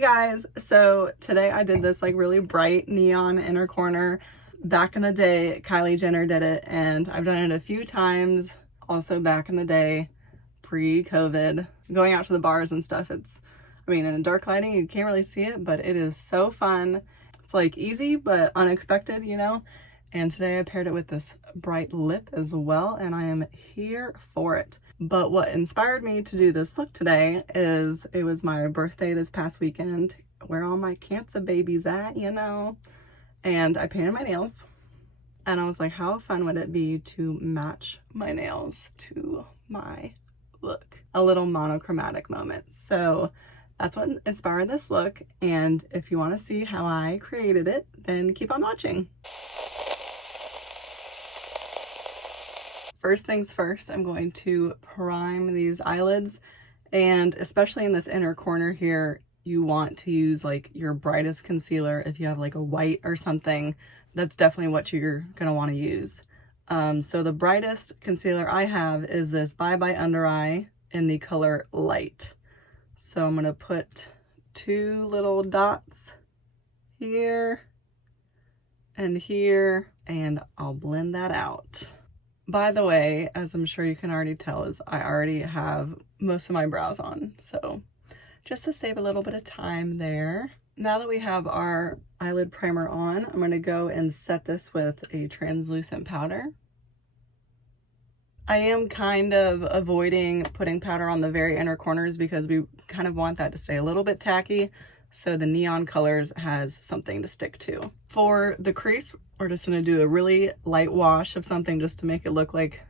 Hey guys, so today I did this like really bright neon inner corner. Back in the day, Kylie Jenner did it, and I've done it a few times. Also back in the day, pre-COVID, going out to the bars and stuff. I mean, in dark lighting, you can't really see it, but it is so fun. It's like easy, but unexpected, you know? And today I paired it with this bright lip as well, and I am here for it. But what inspired me to do this look today is it was my birthday this past weekend, where all my Cancer babies at, you know? And I painted my nails, and I was like, how fun would it be to match my nails to my look? A little monochromatic moment. So that's what inspired this look, and if you want to see how I created it, then keep on watching. First things first, I'm going to prime these eyelids, and especially in this inner corner here, you want to use like your brightest concealer. If you have like a white or something, that's definitely what you're gonna want to use. So the brightest concealer I have is this Bye Bye Under Eye in the color Light. So I'm gonna put two little dots here and here, and I'll blend that out. By the way, as I'm sure you can already tell, is I already have most of my brows on, so just to save a little bit of time there. Now that we have our eyelid primer on, I'm going to go and set this with a translucent powder. I am kind of avoiding putting powder on the very inner corners because we kind of want that to stay a little bit tacky, so the neon colors has something to stick to. For the crease, we're just going to do a really light wash of something just to make it look like,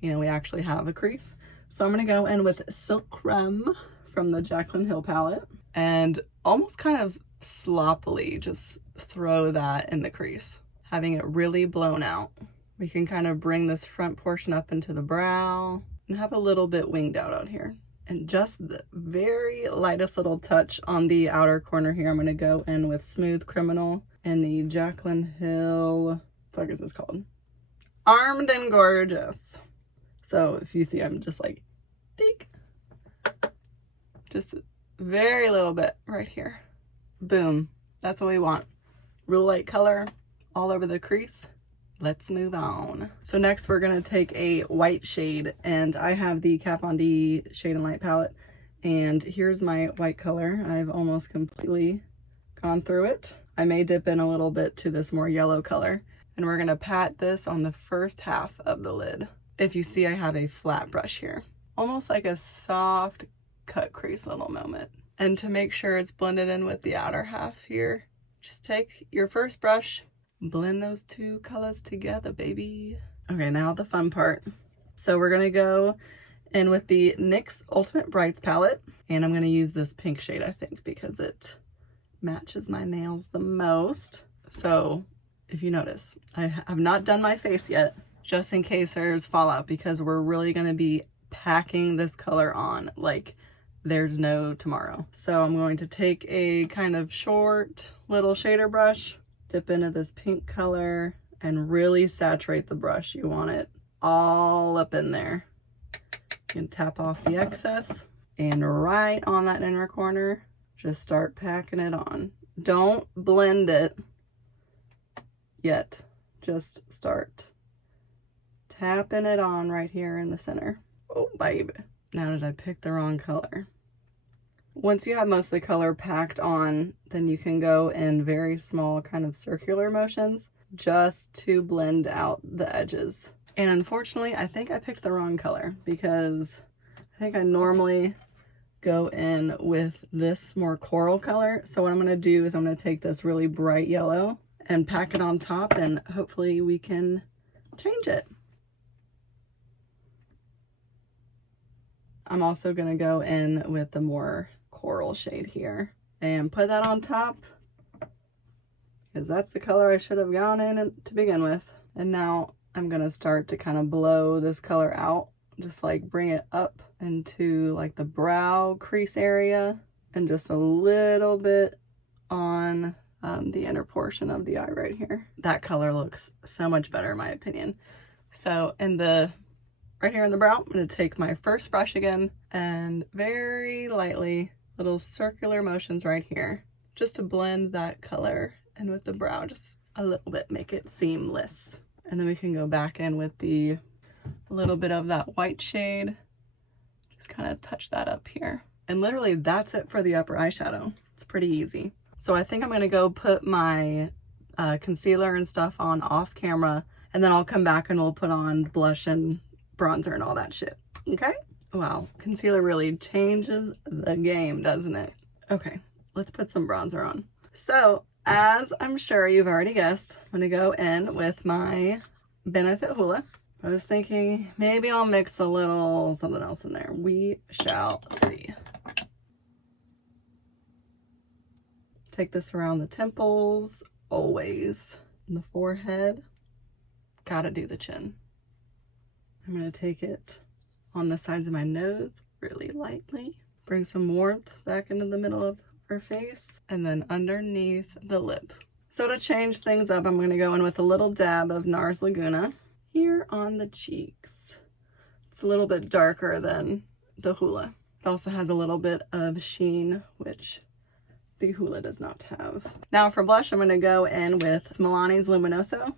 you know, we actually have a crease. So I'm going to go in with Silk Creme from the Jaclyn Hill palette and almost kind of sloppily just throw that in the crease, having it really blown out. We can kind of bring this front portion up into the brow and have a little bit winged out here. And just the very lightest little touch on the outer corner here, I'm going to go in with Smooth Criminal and the Jaclyn Hill, what is this called? Armed and Gorgeous. So if you see, I'm just like, dink. Just very little bit right here. Boom. That's what we want. Real light color all over the crease. Let's move on. So next we're gonna take a white shade, and I have the Kat Von D Shade and Light palette, and here's my white color. I've almost completely gone through it. I may dip in a little bit to this more yellow color, and we're gonna pat this on the first half of the lid. If you see, I have a flat brush here, almost like a soft cut crease little moment. And to make sure it's blended in with the outer half here, just take your first brush, blend those two colors together, baby. Okay, now the fun part. So we're gonna go in with the NYX Ultimate Brights palette, and I'm gonna use this pink shade, I think, because it matches my nails the most. So if you notice, I have not done my face yet, just in case there's fallout, because we're really gonna be packing this color on like there's no tomorrow. So I'm going to take a kind of short little shader brush, dip into this pink color, and really saturate the brush. You want it all up in there. You can tap off the excess, and right on that inner corner, just start packing it on. Don't blend it yet. Just start tapping it on right here in the center. Oh, baby. Now, did I pick the wrong color? Once you have most of the color packed on, then you can go in very small kind of circular motions just to blend out the edges. And unfortunately, I think I picked the wrong color, because I think I normally go in with this more coral color. So what I'm going to do is I'm going to take this really bright yellow and pack it on top, and hopefully we can change it. I'm also going to go in with the more coral shade here and put that on top, because that's the color I should have gone in to begin with. And now I'm going to start to kind of blow this color out, just like bring it up into like the brow crease area, and just a little bit on the inner portion of the eye right here. That color looks so much better in my opinion. So right here in the brow, I'm going to take my first brush again and very lightly, little circular motions right here, just to blend that color in with the brow, just a little bit, make it seamless. And then we can go back in with the little bit of that white shade, just kind of touch that up here. And literally that's it for the upper eyeshadow. It's pretty easy. So I think I'm gonna go put my concealer and stuff on off camera, and then I'll come back and we'll put on blush and bronzer and all that shit. Okay? Wow, concealer really changes the game, doesn't it? Okay, let's put some bronzer on. So, as I'm sure you've already guessed, I'm gonna go in with my Benefit Hoola. I was thinking maybe I'll mix a little something else in there. We shall see. Take this around the temples, always. In the forehead, gotta do the chin. I'm gonna take it on the sides of my nose, really lightly. Bring some warmth back into the middle of our face, and then underneath the lip. So to change things up, I'm gonna go in with a little dab of NARS Laguna here on the cheeks. It's a little bit darker than the Hoola. It also has a little bit of sheen, which the Hoola does not have. Now for blush, I'm gonna go in with Milani's Luminoso.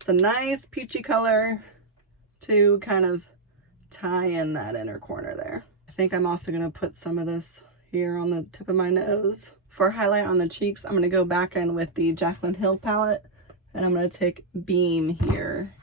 It's a nice peachy color to kind of tie in that inner corner there. I think I'm also gonna put some of this here on the tip of my nose. For highlight on the cheeks, I'm gonna go back in with the Jaclyn Hill palette, and I'm gonna take Beam here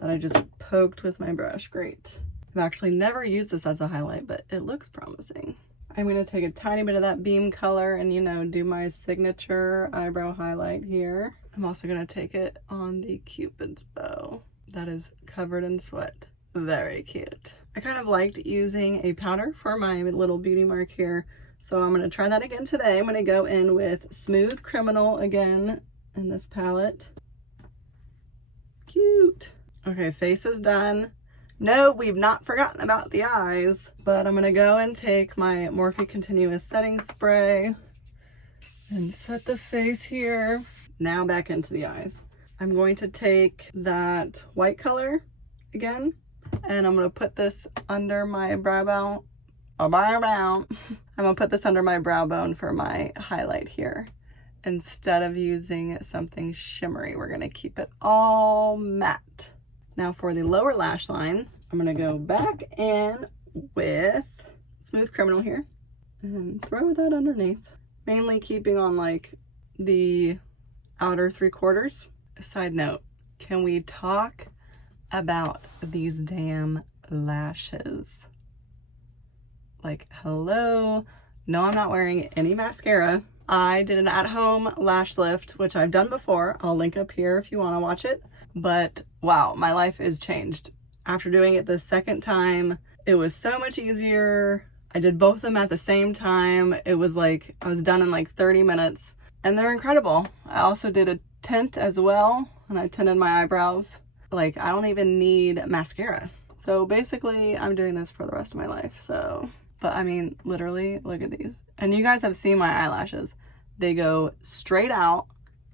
that I just poked with my brush. Great. I've actually never used this as a highlight, but it looks promising. I'm gonna take a tiny bit of that Beam color and, you know, do my signature eyebrow highlight here. I'm also gonna take it on the Cupid's bow that is covered in sweat. Very cute. I kind of liked using a powder for my little beauty mark here, so I'm gonna try that again today. I'm gonna go in with Smooth Criminal again in this palette. Cute. Okay, face is done. No, we've not forgotten about the eyes, but I'm gonna go and take my Morphe Continuous Setting Spray and set the face here. Now back into the eyes. I'm going to take that white color again, and I'm gonna put this under my brow bone. I'm gonna put this under my brow bone for my highlight here. Instead of using something shimmery, we're gonna keep it all matte. Now for the lower lash line, I'm gonna go back in with Smooth Criminal here and throw that underneath. Mainly keeping on like the outer 3/4. Side note, can we talk about these damn lashes? Like, hello? No, I'm not wearing any mascara. I did an at-home lash lift, which I've done before. I'll link up here if you want to watch it. But wow, my life is changed. After doing it the second time, it was so much easier. I did both of them at the same time. It was like, I was done in like 30 minutes, and they're incredible. I also did a tint as well, and I tinted my eyebrows. Like, I don't even need mascara. So basically, I'm doing this for the rest of my life, so. But I mean, literally, look at these. And you guys have seen my eyelashes. They go straight out,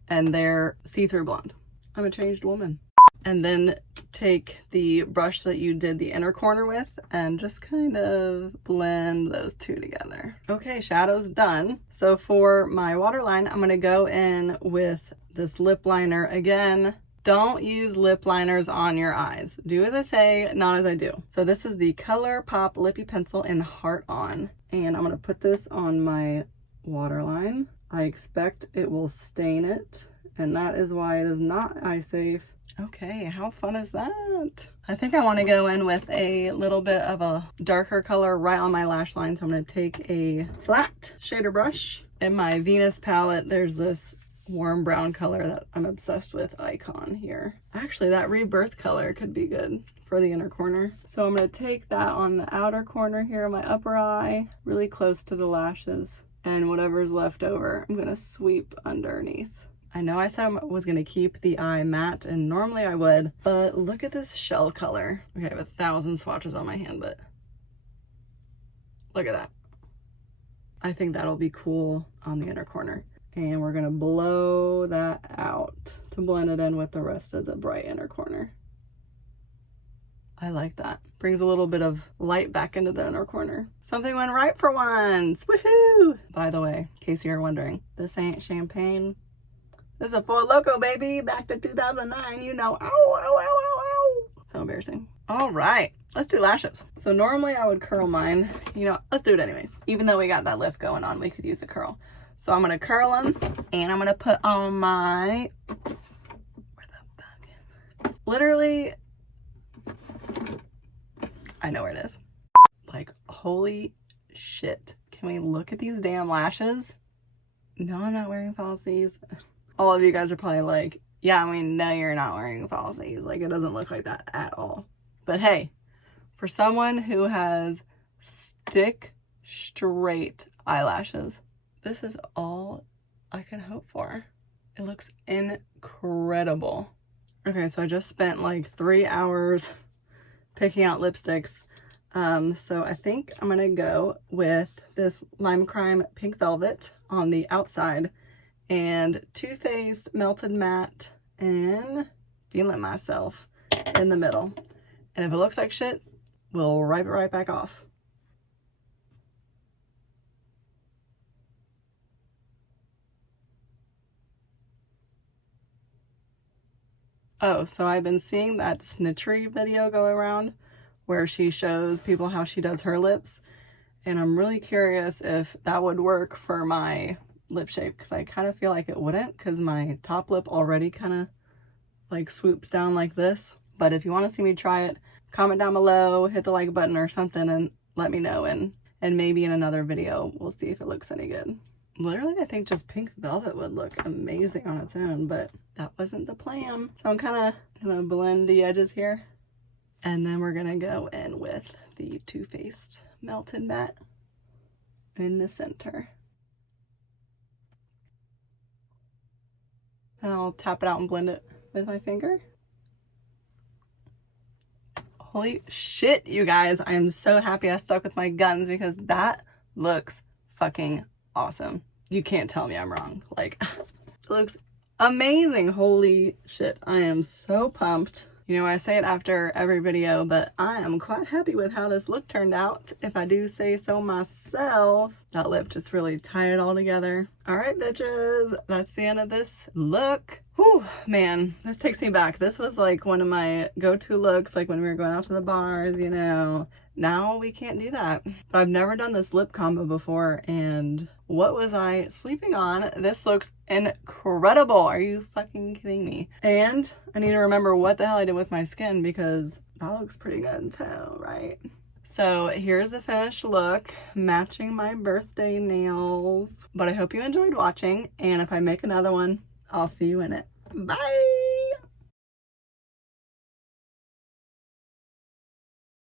and they're see-through blonde. I'm a changed woman. And then take the brush that you did the inner corner with and just kind of blend those two together. Okay, shadow's done. So for my waterline, I'm gonna go in with this lip liner again. Don't use lip liners on your eyes. Do as I say, not as I do. So this is the ColourPop Lippy Pencil in Heart On. And I'm gonna put this on my waterline. I expect it will stain it, and that is why it is not eye safe. Okay, how fun is that? I think I want to go in with a little bit of a darker color right on my lash line. So I'm going to take a flat shader brush. In my Venus palette, there's this warm brown color that I'm obsessed with, Icon here. Actually, that Rebirth color could be good for the inner corner. So I'm going to take that on the outer corner here of my upper eye, really close to the lashes. And whatever's left over, I'm going to sweep underneath. I know I said I was gonna keep the eye matte, and normally I would, but look at this shell color. Okay, I have 1,000 swatches on my hand, but look at that. I think that'll be cool on the inner corner. And we're gonna blow that out to blend it in with the rest of the bright inner corner. I like that. Brings a little bit of light back into the inner corner. Something went right for once. Woohoo! By the way, in case you're wondering, this ain't champagne. This is a Four Loko, baby. Back to 2009, you know. Ow, ow, ow, ow, ow. So embarrassing. All right, let's do lashes. So normally I would curl mine. You know, let's do it anyways. Even though we got that lift going on, we could use a curl. So I'm gonna curl them, and I'm gonna put on my, where the fuck is it? Literally, I know where it is. Like, holy shit. Can we look at these damn lashes? No, I'm not wearing falsies. All of you guys are probably like, yeah, I mean, no, you're not wearing falsies. Like, it doesn't look like that at all. But hey, for someone who has stick straight eyelashes, this is all I can hope for. It looks incredible. Okay, so I just spent like 3 hours picking out lipsticks. So I think I'm gonna go with this Lime Crime Pink Velvet on the outside and Too Faced Melted Matte and Feeling Myself in the middle. And if it looks like shit, we'll wipe it right back off. Oh, so I've been seeing that snitchery video go around where she shows people how she does her lips. And I'm really curious if that would work for my lip shape, because I kind of feel like it wouldn't, because my top lip already kind of like swoops down like this. But if you want to see me try it, comment down below, hit the like button or something, and let me know. And maybe in another video, we'll see if it looks any good. Literally, I think just pink velvet would look amazing on its own, but that wasn't the plan. So I'm kind of gonna blend the edges here. And then we're gonna go in with the Too Faced Melted Matte in the center. And I'll tap it out and blend it with my finger. Holy shit, you guys. I am so happy I stuck with my guns because that looks fucking awesome. You can't tell me I'm wrong. Like, it looks amazing. Holy shit. I am so pumped. You know, I say it after every video, but I am quite happy with how this look turned out, if I do say so myself. That lip just really tied it all together. All right, bitches, that's the end of this look. Whew, man, this takes me back. This was like one of my go-to looks, like when we were going out to the bars, you know. Now we can't do that. But I've never done this lip combo before, and what was I sleeping on? This looks incredible. Are you fucking kidding me? And I need to remember what the hell I did with my skin, because that looks pretty good too, right? So here's the finished look, matching my birthday nails. But I hope you enjoyed watching, and if I make another one, I'll see you in it. Bye!